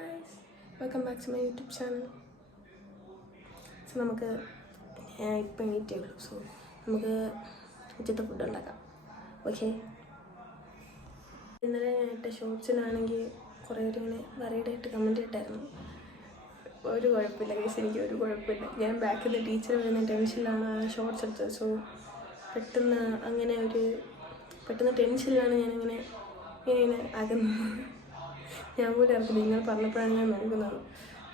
guys, welcome back to my YouTube channel. So നമുക്ക് ഇപ്പം എണീറ്റേ ഉള്ളൂ. സോ നമുക്ക് ഉച്ചത്തെ ഫുഡ് ഉണ്ടാക്കാം. ഓക്കെ, ഇന്നലെ ഞാൻ ഇട്ട ഷോർട്സിനാണെങ്കിൽ കുറേ പേര് ഇങ്ങനെ വറീഡായിട്ട് കമൻറ്റ് ഇട്ടായിരുന്നു. ഒരു കുഴപ്പമില്ല കേസ്, എനിക്ക് ഒരു കുഴപ്പമില്ല. ഞാൻ ബാക്കിൽ നിന്ന് ടീച്ചർ വരുന്ന ടെൻഷനിലാണ് ഷോർട്സ് എടുത്തത്. സോ പെട്ടെന്ന് ടെൻഷനിലാണ് ഞാനിങ്ങനെ ആകുന്നത്. ഞാൻ പോലും അറിയില്ല, നിങ്ങൾ പറഞ്ഞപ്പോഴാണ് ഞാൻ നൽകുന്നത്.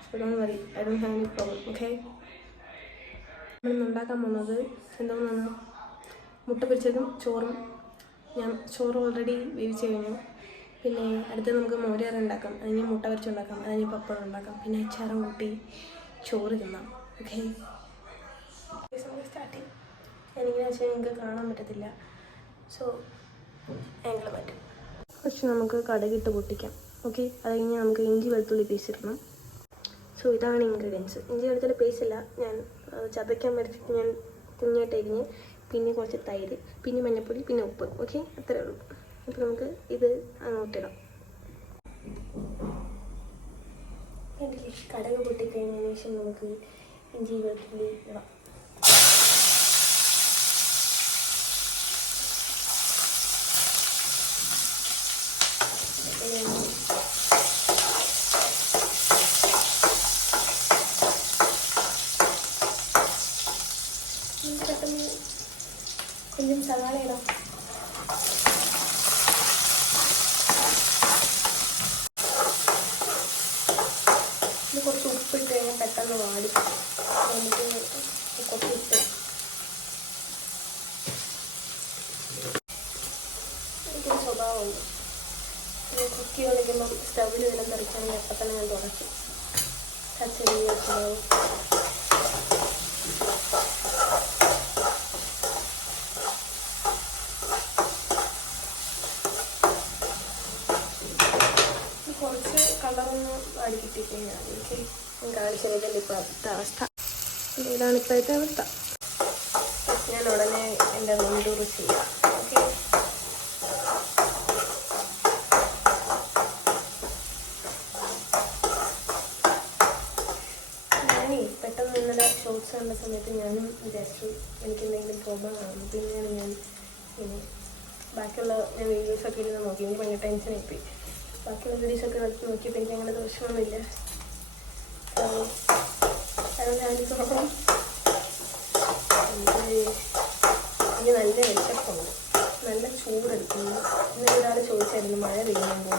So don't worry, I don't have any problem. Okay, നമ്മളിന്ന് ഉണ്ടാക്കാൻ പോകുന്നത് എന്താണെന്നാണ് മുട്ട പൊരിച്ചതും ചോറും. ഞാൻ ചോറ് ഓൾറെഡി വേവിച്ച് കഴിഞ്ഞു. പിന്നെ അടുത്ത് നമുക്ക് മോരാറ് ഉണ്ടാക്കാം, അതിന് മുട്ട പൊരിച്ചുണ്ടാക്കാം, അതിന് പപ്പടം ഉണ്ടാക്കാം, പിന്നെ അച്ചാറും കൂട്ടി ചോറ് തിന്നാം. ഓക്കെ, സ്റ്റാർട്ട് ചെയ്യും. എനിക്കെന്ന് വെച്ചാൽ നിങ്ങൾക്ക് കാണാൻ പറ്റത്തില്ല. സോ ആംഗിൾ മാറ്റും. പക്ഷെ നമുക്ക് കടുകിട്ട് പൊട്ടിക്കാം. ഓക്കെ, അത് കഴിഞ്ഞ് നമുക്ക് ഇഞ്ചി വെളുത്തുള്ളി പേസ്റ്റ് ഇടണം. സോ ഇതാണ് ഇൻഗ്രീഡിയൻസ്. ഇഞ്ചി വെളുത്തുള്ളി പേസ്റ്റ് ഇല്ല, ഞാൻ ചതയ്ക്കാൻ വരച്ചിട്ട് ഞാൻ കുഞ്ഞായിട്ട് അരിഞ്ഞ്, പിന്നെ കുറച്ച് തൈര്, പിന്നെ മഞ്ഞൾപ്പൊടി, പിന്നെ ഉപ്പ്. ഓക്കെ, അത്രേ ഉള്ളൂ. അപ്പോൾ നമുക്ക് ഇത് അങ്ങോട്ടിടാം. കടുക് പൊട്ടിക്കഴിഞ്ഞതിന് ശേഷം നമുക്ക് ഇഞ്ചി വെളുത്തുള്ളി ഇടാം. പെട്ടെന്ന് கொஞ்சம் സവാള ഇടാം. ഇത് കുറച്ച് ഉപ്പിട്ട് കഴിഞ്ഞാൽ പെട്ടെന്ന് വാടി. നമുക്ക് കുറച്ച് ഉപ്പ്, എനിക്കൊരു സ്വഭാവമുണ്ട്, കുക്ക് ചെയ്ത് കളിക്കുമ്പം സ്റ്റൗവിൽ വെള്ളം തെറിക്കുകയാണെങ്കിൽ അപ്പം തന്നെ ഞാൻ തുടക്കും. ചെറിയ സ്വഭാവം. കുറച്ച് കളറൊന്ന് വാടി കിട്ടിക്കഴിഞ്ഞാൽ എനിക്ക് കാണിച്ചതിൻ്റെ ഇപ്പോഴത്തെ അവസ്ഥ. ഇതാണ് ഇപ്പോഴത്തെ അവസ്ഥ. ഞാൻ ഉടനെ എൻ്റെ റൂം ടൂർ ചെയ്യാം. ഓക്കെ, ഞാനേ പെട്ടെന്ന് ഇന്നലെ ഷോർട്സ് കണ്ട സമയത്ത് ഞാനും വിചാരിച്ചു എനിക്ക് എന്തെങ്കിലും പ്രോബ്ലം കാണുന്നു. പിന്നെയാണ് ഞാൻ ഇങ്ങനെ ബാക്കിയുള്ള ഞാൻ വീഡിയോസൊക്കെ ഇരുന്ന് നോക്കി. എനിക്ക് ഭയങ്കര ടെൻഷനായിപ്പോയി. ബാക്കിയുള്ള വീഡിയോസൊക്കെ എടുത്ത് നോക്കിയപ്പോൾ എനിക്ക് അങ്ങനെ ദോഷമൊന്നുമില്ല. എനിക്ക് നല്ല വിശപ്പുണ്ട്, നല്ല ചൂടെടുക്കുന്നു. ഇന്നലെ ഒരാൾ ചോദിച്ചായിരുന്നു മഴ പെയ്യുന്നുണ്ടോ,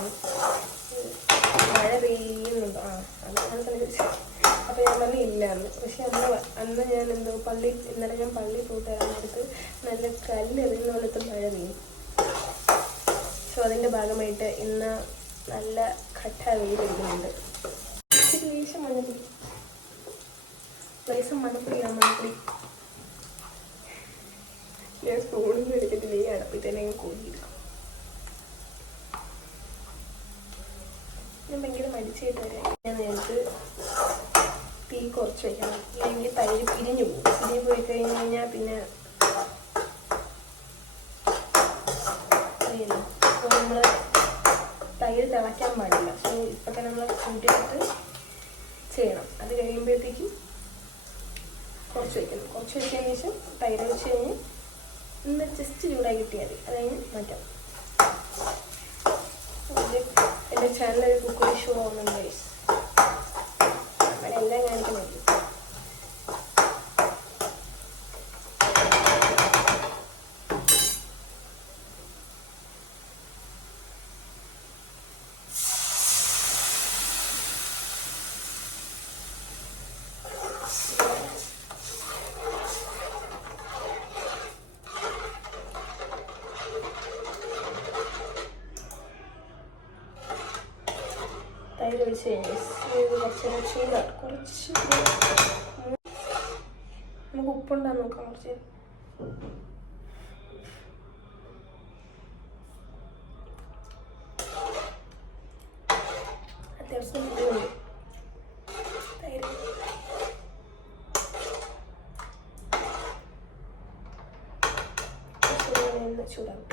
മഴ പെയ്യുന്നുണ്ടോ. അതാണ് ചോദിച്ചത്. അപ്പോൾ ഞാൻ പറഞ്ഞു ഇല്ലാന്ന്. പക്ഷെ അന്ന് ഞാൻ ഇന്നലെ ഞാൻ പള്ളി പോയിട്ട് ഇറങ്ങിയെടുത്ത് നല്ല കല്ലെറിയുന്ന പോലത്തെ മഴ പെയ്യും. സോ അതിൻ്റെ ഭാഗമായിട്ട് ഇന്ന് നല്ല കട്ട വെയിൽ വരുന്നുണ്ട്. ഇച്ചിരി ലേശം മഞ്ഞപ്പൊടി, മഞ്ഞപ്പൊടി. ഞാൻ സ്പൂണിൽ എടുത്തിട്ട് ഈ അടപ്പിൽ തന്നെ കോരിയിടാം. ഞാൻ ഭയങ്കര മടിച്ചായിട്ട് വരാം. ഞാൻ നേരത്തെ തീ കുറച്ച് വയ്ക്കണം, ഇല്ലെങ്കിൽ തൈര് പിരിഞ്ഞു പോകും. പിരിഞ്ഞു പോയി കഴിഞ്ഞ് കഴിഞ്ഞാൽ പിന്നെ നമ്മൾ തൈര് തിളയ്ക്കാൻ പാടില്ല. സോ ഇപ്പം തന്നെ നമ്മൾ കൂട്ടിയിട്ട് ചെയ്യണം. അത് കഴിയുമ്പോഴത്തേക്കും കുറച്ച് വയ്ക്കണം. കുറച്ച് വെച്ചതിന് ശേഷം തൈര് വെച്ച് കഴിഞ്ഞ് ഒന്ന് ജസ്റ്റ് ചൂടായി കിട്ടിയാൽ മതി. അത് കഴിഞ്ഞ് മാറ്റാം. എൻ്റെ ചാനലൊരു കുക്കറി ഷോ ആവുന്നുണ്ട് ഗൈസ്. അവിടെ എല്ലാം കാണിക്കുന്നുണ്ട്. തൈര് ഒഴിച്ച് കഴിഞ്ഞ് കുറച്ച് നമുക്ക് ഉപ്പുണ്ടാന്ന് നോക്കാം. കുറച്ച് അത്യാവശ്യം തൈര് ചൂടാവും.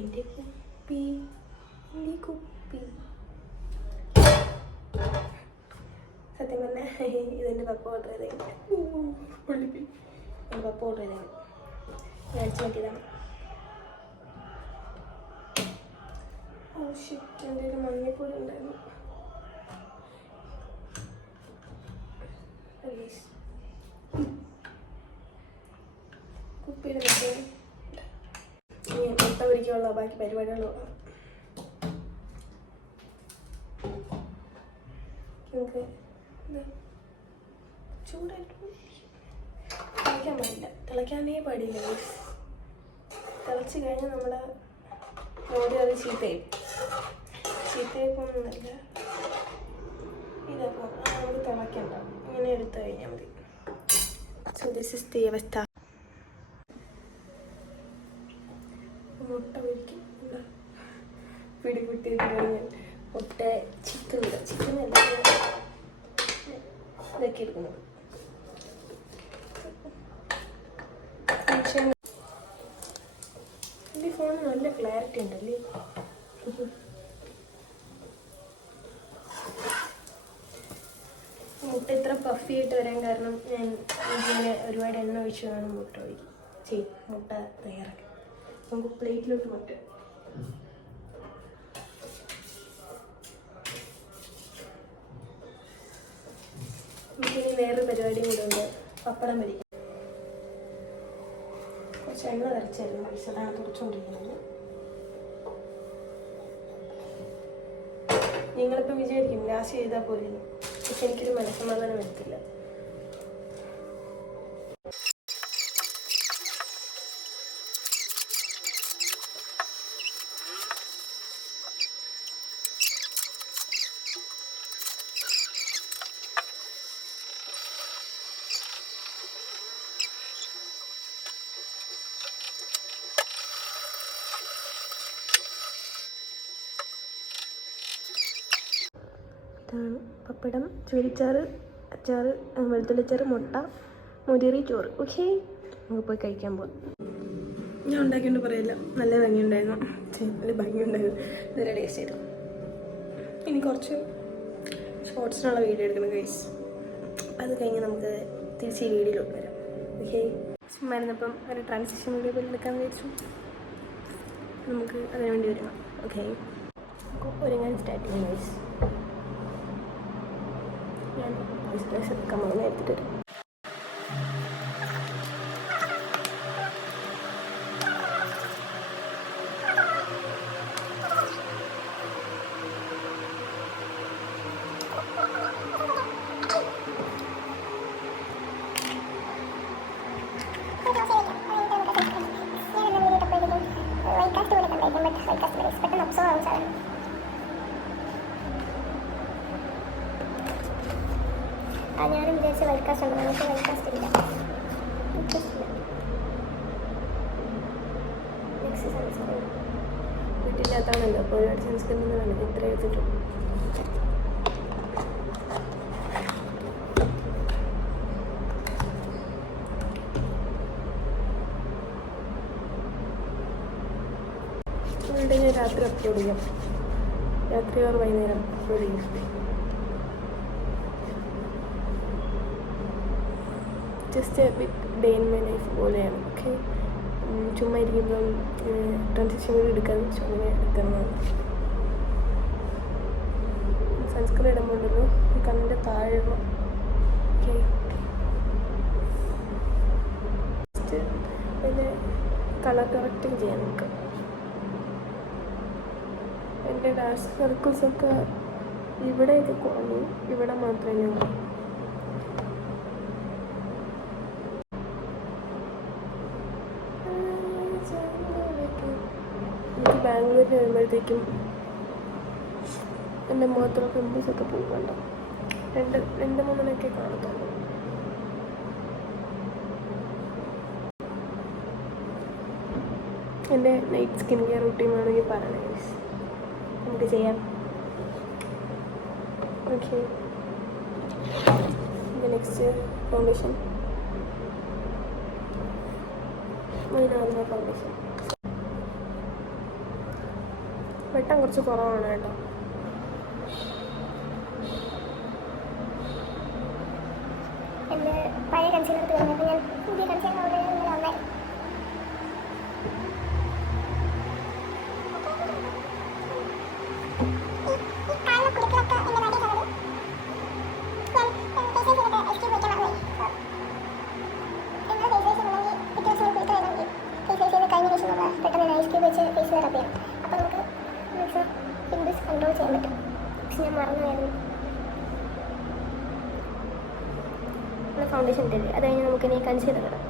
എൻ്റെ കുപ്പി ഇതെൻ്റെ പപ്പ ഓർഡർ ചെയ്തേക്കാം. എൻ്റെ പപ്പ ഓർഡർ ചെയ്തേക്കാം. ഞാൻ അടിച്ചു നോക്കിയതാണ്. ഓ ഷിറ്റ്, എൻ്റെ ഒരു മഞ്ഞപ്പൊടി ഉണ്ടായിരുന്നു. കുപ്പിയിൽ വെച്ച് ഇനി മുട്ട പൊരിക്കാനുള്ള ബാക്കി പരിപാടികളുള്ള നമുക്ക് ചൂടായിട്ട് തിളയ്ക്കാൻ പാടില്ല. തിളയ്ക്കാനേ പാടില്ല. തിളച്ച് കഴിഞ്ഞാൽ നമ്മുടെ ബോഡി അത് ചീത്തയായിപ്പോന്നല്ല. ഇതപ്പോൾ നമുക്ക് തിളയ്ക്കണ്ട, ഇങ്ങനെ എടുത്തു കഴിഞ്ഞാൽ മതി. സോ ദിസ് ഇസ് ദി അവസ്ഥ. മുട്ട പൊരിക്കും പിടികുട്ടിയിട്ട് മുട്ട ചിക്കൻ ഇതൊക്കെ എടുക്കുന്നത്. എൻ്റെ ഫോണിന് നല്ല ക്ലാരിറ്റി ഉണ്ടല്ലേ. മുട്ട ഇത്ര പഫി ആയിട്ട് വരാൻ കാരണം ഞാൻ ഇങ്ങനെ ഒരുപാട് എണ്ണ ഒഴിച്ച് വേണം മുട്ട തയ്യാറാക്കി. നമുക്ക് പ്ലേറ്റിലോട്ട് മാറ്റാം. നമുക്കിനി വേറൊരു പരിപാടിയും കൂടെ ഉണ്ട്. പപ്പടം പൊരിക്കും. കുറച്ച് എണ്ണ നിറച്ചായിരുന്നു, അതാണ് തുറച്ചുകൊണ്ടിരിക്കുന്നത്. നിങ്ങളിപ്പം വിചാരിക്കും ലാസ്റ്റ് ചെയ്താൽ പോലെയാണ്, പക്ഷെ എനിക്കൊരു മനസ്സമാധാനം വരത്തില്ല. ഇതാണ് പപ്പടം, ചുരിച്ചാറ്, അച്ചാറ്, വെളുത്തുള്ളിച്ചാറ്, മുട്ട, മുതിരി, ചോറ്. ഓക്കെ, നമുക്ക് പോയി കഴിക്കാൻ പോവാം. ഞാൻ ഉണ്ടാക്കിയോണ്ട് പറയില്ല, നല്ല ഭംഗിയുണ്ടായിരുന്നു. നല്ല ഭംഗിയുണ്ടായിരുന്നു, നല്ല ടേസ്റ്റ് ആയിരുന്നു. ഇനി കുറച്ച് ഷോർട്സിനുള്ള വീഡിയോ എടുക്കണം ഗൈസ്. അത് കഴിഞ്ഞ് നമുക്ക് തിരിച്ച് ഈ വീഡിയോയിലോട്ട് വരാം. ഓക്കെ, ചുമ്മായിരുന്നപ്പം ഒരു ട്രാൻസിഷൻ വീഡിയോ പോലെ എടുക്കാൻ വിചാരിച്ചു. നമുക്ക് അതിന് വേണ്ടി വരണം. ഓക്കെ, ഒരുങ്ങാൻ സ്റ്റാർട്ട് ചെയ്യാം ഗൈസ്. ഞാൻ ബിസിനസ് എടുക്കാൻ പോകുന്ന എടുത്തിട്ട് വരും. ഞാനും വിചാരിച്ച വെൽക്കാസ്റ്റ് ഉണ്ട്, നമുക്ക് വെൽക്കാസ്റ്റ് ഇല്ല. വീട്ടില്ലാത്താണല്ലോ, അപ്പോൾ ഒരുപാട് സൺസ്ക്രീൻ വേണം. ഇത്ര എടുത്തിട്ടുണ്ട്. ഞാൻ രാത്രി അപ്ലോഡ് ചെയ്യാം, രാത്രി ഓർ വൈകുന്നേരം അപ്ലോഡ് ചെയ്യും. Just A bit day in my life പോലെയാണ്. ഓക്കെ, ചുമ്മാ ഇരിക്കുമ്പം ട്രാൻസിഷൻ വീഡിയോ എടുക്കാൻ ചുമ്മാ എടുക്കുന്നതാണ്. സൺസ്ക്രീൻ ഇടുമ്പോണ്ടല്ലോ കണ്ണിൻ്റെ താഴെയുള്ള ഓക്കെ ജസ്റ്റ് അതിൻ്റെ കളർ കറക്റ്റിങ് ചെയ്യാൻ നോക്കാം. എൻ്റെ ഡാർക്ക് സർക്കിൾസൊക്കെ ഇവിടെയൊക്കെ കുറഞ്ഞു, ഇവിടെ മാത്രമേ ഉള്ളൂ. എനിക്ക് ബാംഗ്ലൂരിൽ വരുമ്പോഴത്തേക്കും എൻ്റെ മുഖത്തുള്ള പിമ്പിൾസൊക്കെ പോകുന്നുണ്ടോ, രണ്ട് മൂന്നിനൊക്കെ കാണത്തുള്ളൂ. എൻ്റെ നൈറ്റ് സ്കിൻ കെയർ റൂട്ടീൻ വേണമെങ്കിൽ പറയണേ, നമുക്ക് ചെയ്യാം. ഓക്കെ, നെക്സ്റ്റ് ഫൗണ്ടേഷൻ, ഫൗണ്ടേഷൻ വെട്ടം കുറച്ച് കുറവാണ് കേട്ടോ. പഴയ കൺസീലർ തീർന്നു. അപ്പോൾ ഞാൻ പുതിയ കൺസീലർ ഓർഡർ ചെയ്ത് ഇങ്ങനെ വന്നായിരുന്നു. പെട്ടെന്ന് ഐസ് ക്യൂബ് വെച്ച് ഫേസ് റബ് ചെയ്യാം. അപ്പോൾ നമുക്ക് പിമ്പിൾസ് കൺട്രോൾ ചെയ്യാൻ പറ്റും. പക്ഷെ ഞാൻ മറന്നുപോയിരുന്നു. ഫൗണ്ടേഷൻ ഇട്ടില്ല. അത് കഴിഞ്ഞ് നമുക്ക് ഇനി കൺസീലർ ഇടാം.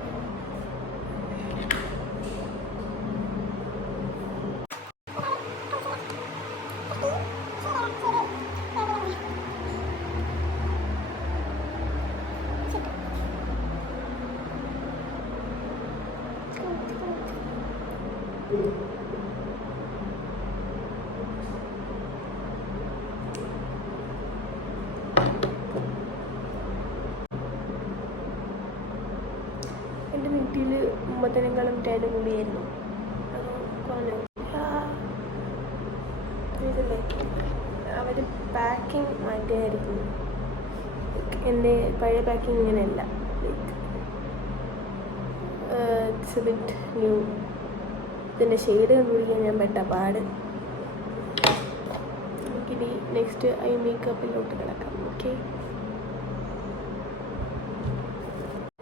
എൻ്റെ വീട്ടിൽ മുമ്പത്തിനേക്കാളും ടൈം കൂടിയായിരുന്നു. അത് കുറഞ്ഞു. ഇതില്ലേ അവർ പാക്കിങ് മാറ്റിയായിരിക്കും. എൻ്റെ പഴയ പാക്കിങ് ഇങ്ങനെയല്ല. It's A bit new. ഇതിൻ്റെ ഷെയ്ഡ് കണ്ടുപിടിക്കാൻ ഞാൻ പെട്ട പാട്. നമുക്കിനി നെക്സ്റ്റ് ഐ മേക്കപ്പിലോട്ട് കിടക്കാം. ഓക്കെ,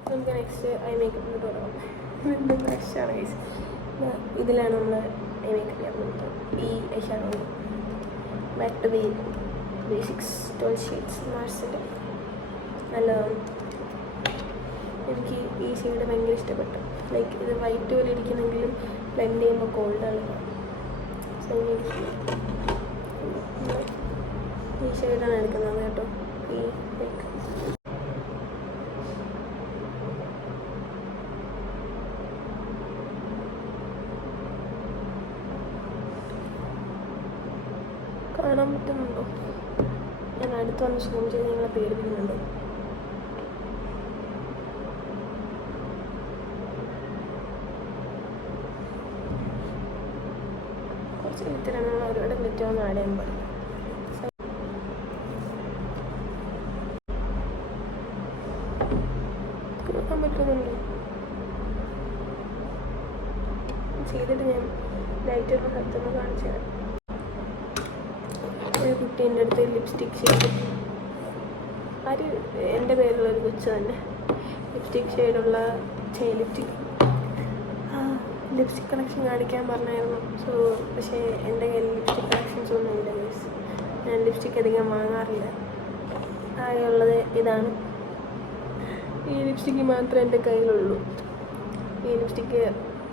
നമുക്ക് നെക്സ്റ്റ് ഐ മേക്കപ്പിലോട്ട് തുടങ്ങാം. ഇതിൻ്റെ ബ്രഷാണ് ഗൈസ്. ഇതിലാണ് നമ്മൾ ഐ മേക്കപ്പ് ചെയ്യാൻ പോകുന്നത്. ഈ ഐഷാഡോ മാറ്റ് ബേസിക്സ് 12 ഷെയ്ഡ്സ് മാർസിൻ്റെ നല്ലതാണ്. എനിക്ക് ഈ ഷെയ്ഡ് ഭയങ്കര ഇഷ്ടപ്പെട്ടു. ലൈക്ക് ഇത് വൈറ്റ് പോലെ ഇരിക്കുന്നെങ്കിലും ബ്ലെൻഡ് ചെയ്യുമ്പോൾ ഗോൾഡാണ്. സോ എനിക്ക് ഈ ഷെയ്ഡാണ് എടുക്കുന്നത് കേട്ടോ. ഈ ലൈക്ക് കാണാൻ പറ്റുന്നുണ്ടോ? ഞാൻ അടുത്ത് വന്ന് സൂം ചെയ്ത് നിങ്ങളെ പേടിപ്പിക്കുന്നുണ്ടോ? കുറച്ച് വിത്തിലാണ് നമ്മൾ അവരോട് പറ്റുമെന്ന് ആഡ് ചെയ്യാൻ പാടില്ല. നോക്കാൻ പറ്റുന്നുണ്ടോ? ചെയ്തിട്ട് ഞാൻ ലൈറ്റൊരു സ്ഥലത്തൊന്ന് കാണിച്ചു തരാം. ഒരു കുട്ടീൻ്റെ അടുത്ത് ലിപ്സ്റ്റിക് ഷെയ്ഡ്, ആര് എൻ്റെ പേരുള്ളൊരു കൊച്ചു തന്നെ ലിപ്സ്റ്റിക് ഷെയ്ഡുള്ള ലിപ്സ്റ്റിക് കളക്ഷൻ കാണിക്കാൻ പറഞ്ഞായിരുന്നു. സോ പക്ഷേ എൻ്റെ കയ്യിൽ ലിപ്സ്റ്റിക് കളക്ഷൻസ് ഒന്നും ഇല്ല ഗൈസ്. ഞാൻ ലിപ്സ്റ്റിക് അധികം വാങ്ങാറില്ല. ആകെയുള്ളത് ഇതാണ്. ഈ ലിപ്സ്റ്റിക്ക് മാത്രമേ എൻ്റെ കയ്യിലുള്ളൂ. ഈ ലിപ്സ്റ്റിക്ക്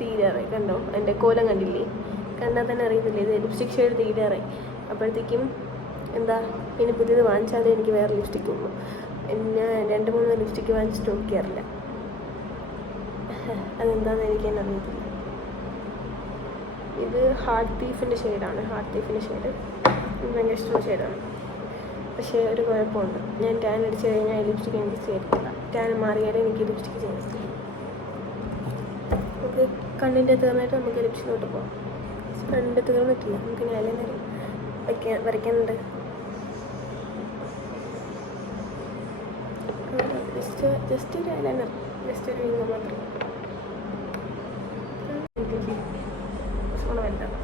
തീരാറായി. കണ്ടോ, എൻ്റെ കോലം കണ്ടില്ലേ? കണ്ടാൽ തന്നെ അറിയത്തില്ലേ ഇത് ലിപ്സ്റ്റിക് ഷെയ്ഡ് തീരാറായി. അപ്പോഴത്തേക്കും എന്താ ഇനി പുതിയത് വാങ്ങിച്ചാലേ എനിക്ക് വേറെ ലിപ്സ്റ്റിക്ക് ഉള്ളൂ. ഞാൻ 2-3 ലിപ്സ്റ്റിക്ക് വാങ്ങിച്ച് സ്റ്റോക്ക് ചെയ്യാറില്ല. അതെന്താണെന്ന് എനിക്ക് തന്നെ അറിയത്തില്ല. ഇത് ഹാർട്ട് തീഫിൻ്റെ ഷെയ്ഡാണ്. ഹാർട്ട് തീഫിൻ്റെ ഷെയ്ഡ് ഭയങ്കര ഇഷ്ടമുള്ള ഷെയ്ഡാണ്. പക്ഷേ ഒരു കുഴപ്പമുണ്ട്. ഞാൻ ടാൻ അടിച്ച് കഴിഞ്ഞാൽ ഈ ലിപ്സ്റ്റിക്ക് എനിക്ക് ചേർത്തില്ല. ടാൻ മാറിയാലേ എനിക്ക് ലിപ്സ്റ്റിക്ക് ചേർത്തില്ല. നമുക്ക് കണ്ണിൻ്റെ തീർന്നിട്ട് നമുക്ക് ലിപ്സ്റ്റിക്കോട്ട് പോകാം. കണ്ണിൻ്റെ തീർന്നിട്ടില്ല. നമുക്ക് ഇനി ഐലൈനർ വരയ്ക്കാനുണ്ട്. ജസ്റ്റ് ഒരു ഐലൈനർ, ജസ്റ്റ് ഒരു വിങ്ങ മാത്രം. വലുതാണ്.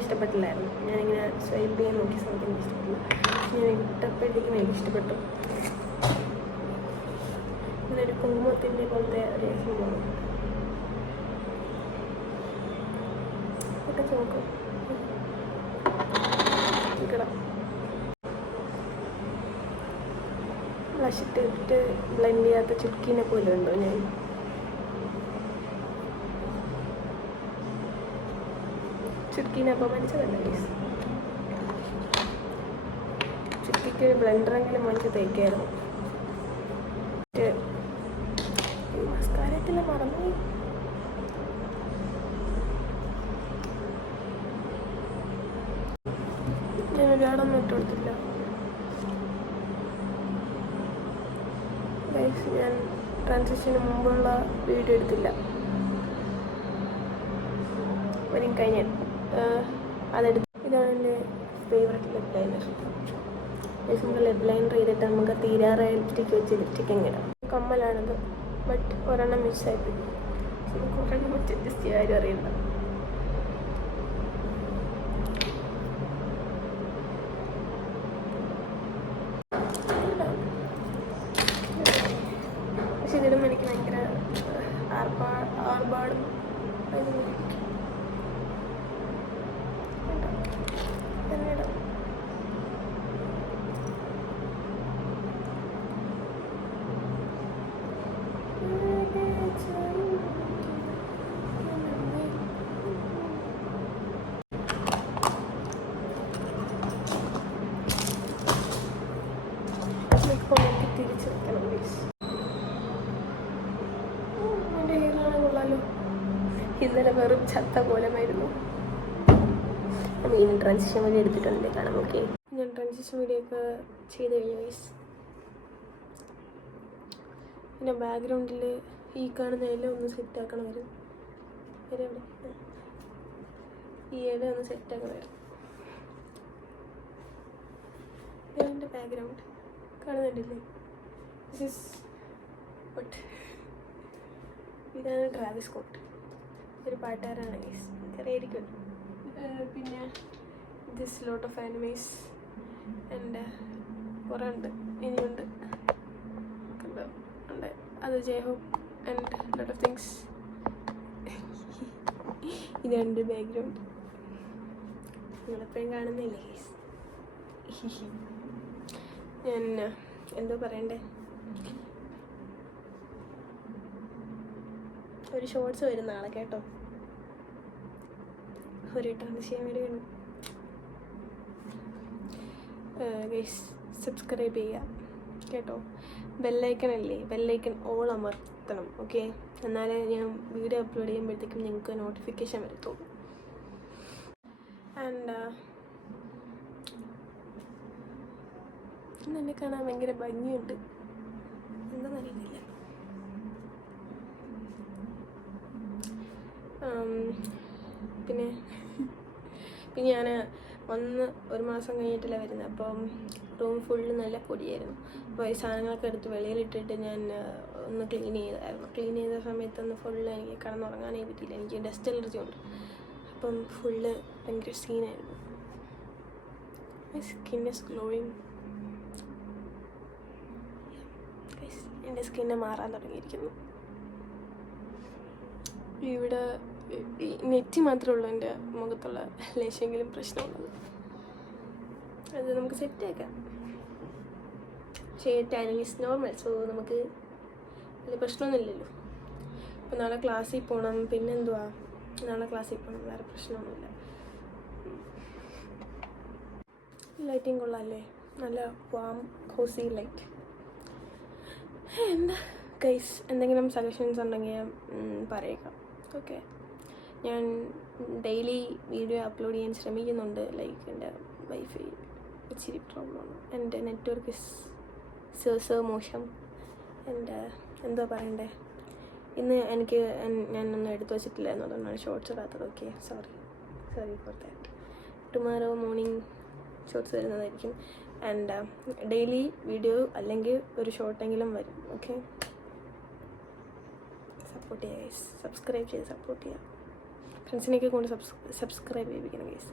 ഇഷ്ടപ്പെട്ടില്ലായിരുന്നു. ഞാനിങ്ങനെ സ്വൈപ്പ് ചെയ്യാൻ നോക്കി സംതിങ് ഇഷ്ടപ്പെട്ടില്ല. ഞാൻ ഇട്ടപ്പോഴത്തേക്കും എനിക്ക് ഇഷ്ടപ്പെട്ടു. ഇതൊരു കുങ്കുമത്തിൻ്റെ പോലത്തെ ഒരു സംഭവം. ഒക്കെ നോക്കും ബ്ലഷിട്ടിട്ട് ബ്ലെൻഡ് ചെയ്യാത്ത ചുക്കിനെ പോലെ ഉണ്ടോ ഞാൻ? ചുക്കിനെ അപ്പോൾ മനസ്സിലല്ല ഗൈസ്. ചുക്കിക്ക് ഒരു ബ്ലെൻഡറെങ്കിലും വാങ്ങിച്ച് തേക്കായിരുന്നു. മസ്കാരത്തില്ല മറന്നു. ഞാൻ ഒരുപാടൊന്നും ഇട്ട് കൊടുത്തില്ല ഗൈസ്. ഞാൻ ട്രാൻസിഷന് മുമ്പുള്ള വീഡിയോ എടുത്തില്ല. വരും കഴിഞ്ഞാൽ അതെടുത്ത്. ഇതാണ് എൻ്റെ ഫേവറേറ്റ് ലിപ് ലൈനർ. നമുക്ക് ലിപ് ലൈനർ ചെയ്തിട്ട് നമുക്ക് തീരാറായ ലിപ്സ്റ്റിക്ക് വെച്ച് ലിപ്സ്റ്റിക്ക് ഇടാം. കമ്മലാണത്, ബട്ട് ഒരെണ്ണം മിസ്സായിപ്പോയി. നമുക്ക് ഒരെണ്ണം വെച്ച് അഡ്ജസ്റ്റ് ചെയ്യാൻ ആരും അറിയണ്ട. പക്ഷെ ഇതിടുമ്പോൾ എനിക്ക് ഭയങ്കര ആർഭാടും തിരിച്ചു വെക്കണം. എൻ്റെ ഹെയറാണ് കൊള്ളാലോ. ഇന്നലെ വെറും ചത്ത കോലമായിരുന്നു. ഇനി ട്രാൻസിഷൻ വീഡിയോ എടുത്തിട്ടുണ്ട്, കാണാം. ഓക്കെ, ഞാൻ ട്രാൻസിഷൻ വീഡിയോ ഒക്കെ ചെയ്ത് കഴിഞ്ഞു ഗൈസ്. പിന്നെ ബാക്ക്ഗ്രൗണ്ടിൽ ഈ കാണുന്ന ഇല ഒന്ന് സെറ്റാക്കണം വരും. ഈ ഇല ഒന്ന് സെറ്റാക്കണം വരും. ഇതിൻ്റെ ബാക്ക്ഗ്രൗണ്ട് കാണുന്നുണ്ടല്ലേ? ഇതാണ് ട്രാവിസ് സ്കോട്ട്, ഒരു പാട്ടുകാരാണ് ഗൈസ്, അറിയായിരിക്കും. പിന്നെ this lot of animes and കുറേ ഉണ്ട്, ഇനിയുണ്ട് ഉണ്ട്. അത് ജയ്ഹോപ്പ് ആൻഡ് ലോട്ട് ഓഫ് തിങ്സ്. ഇതാണ് എൻ്റെ ബാക്ക്ഗ്രൗണ്ട്, നിങ്ങളെപ്പോഴും കാണുന്നില്ലേ ഗൈസ്? ഞാൻ എന്തോ പറയണ്ടേ, ഒരു ഷോർട്സ് വരും നാളെ കേട്ടോ. ഒരു ട്രാൻസിഷൻ വീഡിയോ ആണ് ഗൈസ്. സബ്സ്ക്രൈബ് ചെയ്യുക കേട്ടോ. ബെല്ലൈക്കൺ അല്ലേ, ബെല്ലൈക്കൺ ഓൾ അമർത്തണം. ഓക്കെ, എന്നാലേ ഞാൻ വീഡിയോ അപ്ലോഡ് ചെയ്യുമ്പോഴത്തേക്കും നിങ്ങൾക്ക് നോട്ടിഫിക്കേഷൻ വരത്തുള്ളൂ. ആൻഡ് ഇന്ന് എന്നെ കാണാൻ ഭയങ്കര ഭംഗിയുണ്ട്, എന്താണെന്നറിയില്ല. പിന്നെ ഞാൻ വന്ന് ഒരു മാസം കഴിഞ്ഞിട്ടല്ല വരുന്നത്. അപ്പം റൂം ഫുള്ള് നല്ല പൊടിയായിരുന്നു. അപ്പോൾ ഈ സാധനങ്ങളൊക്കെ എടുത്ത് വെളിയിലിട്ടിട്ട് ഞാൻ ഒന്ന് ക്ലീൻ ചെയ്തായിരുന്നു. ക്ലീൻ ചെയ്ത സമയത്തൊന്ന് ഫുള്ള് എനിക്ക് കിടന്നുറങ്ങാനേ പറ്റിയില്ല, എനിക്ക് ഡസ്റ്റ് അലർജി ഉണ്ട്. അപ്പം ഫുള്ള് ഭയങ്കര സീനായിരുന്നു. My skin is glowing. എൻ്റെ സ്കിന്നെ മാറാൻ തുടങ്ങിയിരിക്കുന്നു. ഇവിടെ നെറ്റി മാത്രമേ ഉള്ളൂ എൻ്റെ മുഖത്തുള്ള ലേശെങ്കിലും പ്രശ്നമുള്ളത്. അത് നമുക്ക് സെറ്റാക്കാം. പക്ഷേ ടാനിങ് ഈസ് നോർമൽ, സോ നമുക്ക് വലിയ പ്രശ്നമൊന്നുമില്ലല്ലോ. ഇപ്പം നാളെ ക്ലാസ്സിൽ പോകണം, പിന്നെന്തുവാ, നാളെ ക്ലാസ്സിൽ പോകണം, വേറെ പ്രശ്നമൊന്നുമില്ല. ലൈറ്റിങ് കൊള്ളാമല്ലേ, നല്ല വാം കോസി ലൈറ്റ്. എന്താ ഗൈസ്, എന്തെങ്കിലും സജഷൻസ് ഉണ്ടെങ്കിൽ പറയുക. ഓക്കെ, ഞാൻ ഡെയിലി വീഡിയോ അപ്ലോഡ് ചെയ്യാൻ ശ്രമിക്കുന്നുണ്ട്. ലൈക്ക് എൻ്റെ വൈഫൈ ഇച്ചിരി പ്രോബ്ലമാണ്, എൻ്റെ നെറ്റ്വർക്ക് സോ മോശം. എൻ്റെ എന്താ പറയണ്ടേ, ഇന്ന് ഞാനൊന്നും എടുത്തു വച്ചിട്ടില്ലായിരുന്നു, അതുകൊണ്ടാണ് ഷോർട്സ് ഇടാത്തത്. Okay, sorry for that. Tomorrow morning shorts വരുന്നതായിരിക്കും. ആൻഡ് ഡെയിലി വീഡിയോ അല്ലെങ്കിൽ ഒരു ഷോർട്ടെങ്കിലും വരും. ഓക്കെ, സപ്പോർട്ട് ചെയ്യുക ഗൈസ്, സബ്സ്ക്രൈബ് ചെയ്ത് സപ്പോർട്ട് ചെയ്യുക. ഫ്രണ്ട്സിനെയൊക്കെ കൊണ്ട് സബ്സ്ക്രൈബ് ചെയ്യിപ്പിക്കണം guys.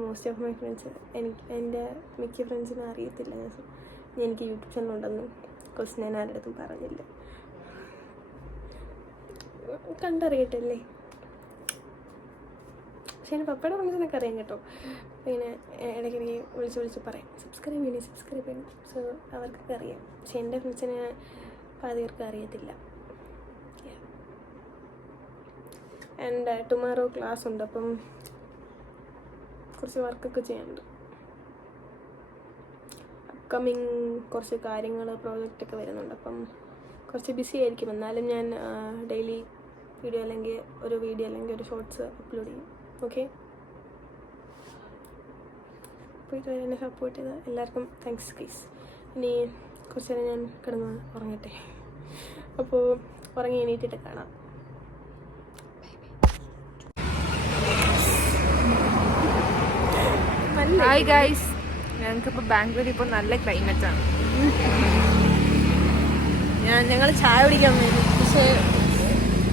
Most of my friends, എൻ്റെ മിക്ക ഫ്രണ്ട്സിനും അറിയത്തില്ല എനിക്ക് യൂട്യൂബ് ചാനൽ ഉണ്ടെന്നും. ബിക്കോസ് ഞാൻ ആരുടെ അടുത്തും പറഞ്ഞില്ല, കണ്ടറിയട്ടല്ലേ. പക്ഷേ എൻ്റെ പപ്പയുടെ ഫ്രണ്ട്സിനൊക്കെ അറിയാം കേട്ടോ. പിന്നെ ഇടയ്ക്കിടയ്ക്ക് വിളിച്ച് പറയും സബ്സ്ക്രൈബ് ചെയ്യണം. സോ അവർക്കൊക്കെ അറിയാം. പക്ഷെ എൻ്റെ ഫ്രണ്ട്സിന് പാതികർക്ക് അറിയത്തില്ല. ആൻഡ് ടുമാറോ ക്ലാസ് ഉണ്ട്, അപ്പം കുറച്ച് വർക്കൊക്കെ ചെയ്യാനുണ്ട്. അപ്കമിങ് കുറച്ച് കാര്യങ്ങൾ, പ്രോജക്റ്റൊക്കെ വരുന്നുണ്ട്. അപ്പം കുറച്ച് ബിസി ആയിരിക്കും. എന്നാലും ഞാൻ ഡെയിലി വീഡിയോ അല്ലെങ്കിൽ ഒരു ഷോർട്സ് അപ്ലോഡ് ചെയ്യും. ഓക്കെ, അപ്പോൾ ഇതുവരെ എന്നെ സപ്പോർട്ട് ചെയ്ത എല്ലാവർക്കും താങ്ക്സ് ഗൈസ്. ഇനി കുറച്ച് നേരം ഞാൻ കിടന്ന് ഉറങ്ങട്ടെ. അപ്പോൾ ഉറങ്ങി എണീറ്റിട്ട് കാണാം. നല്ല ഹായ് ഗൈസ്, ഞങ്ങൾക്കിപ്പോൾ ബാംഗ്ലൂർ ഇപ്പോൾ നല്ല ക്ലൈമറ്റാണ്. ഞങ്ങൾ ചായ കുടിക്കാൻ വേണ്ടി, പക്ഷേ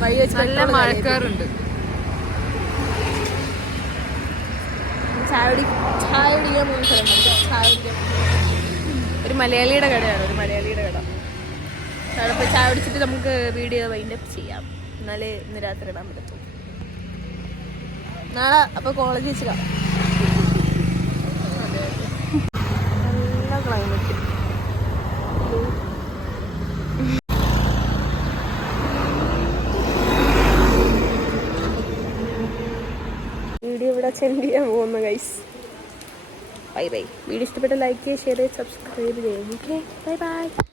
വഴി വെച്ച് നല്ല മഴക്കാറുണ്ട്. ചായ കുടിക്കാൻ പോകുന്ന സ്ഥലമുണ്ട്. ഒരു മലയാളിയുടെ കടയാണ്, ഒരു മലയാളിയുടെ കട. അവിടെ പോയി ചായ കുടിച്ചിട്ട് നമുക്ക് വീഡിയോ വൈൻഡപ്പ് ചെയ്യാം. എന്നാലേ ഇന്ന് രാത്രി ഇടാൻ പറ്റും. നാളെ അപ്പോൾ കോളേജ് വെച്ച് കാണാം. നല്ല ക്ലൈമറ്റ്. വീഡിയോ ഇവിടെ സെൻഡ് ചെയ്യാൻ പോകുന്നു ഗൈസ്. Bye bye. വീഡിയോ ഇഷ്ടപ്പെട്ട ലൈക്ക് ചെയ്യുക, ഷെയർ ചെയ്യുക, സബ്സ്ക്രൈബ് ചെയ്യുക. Okay, bye bye.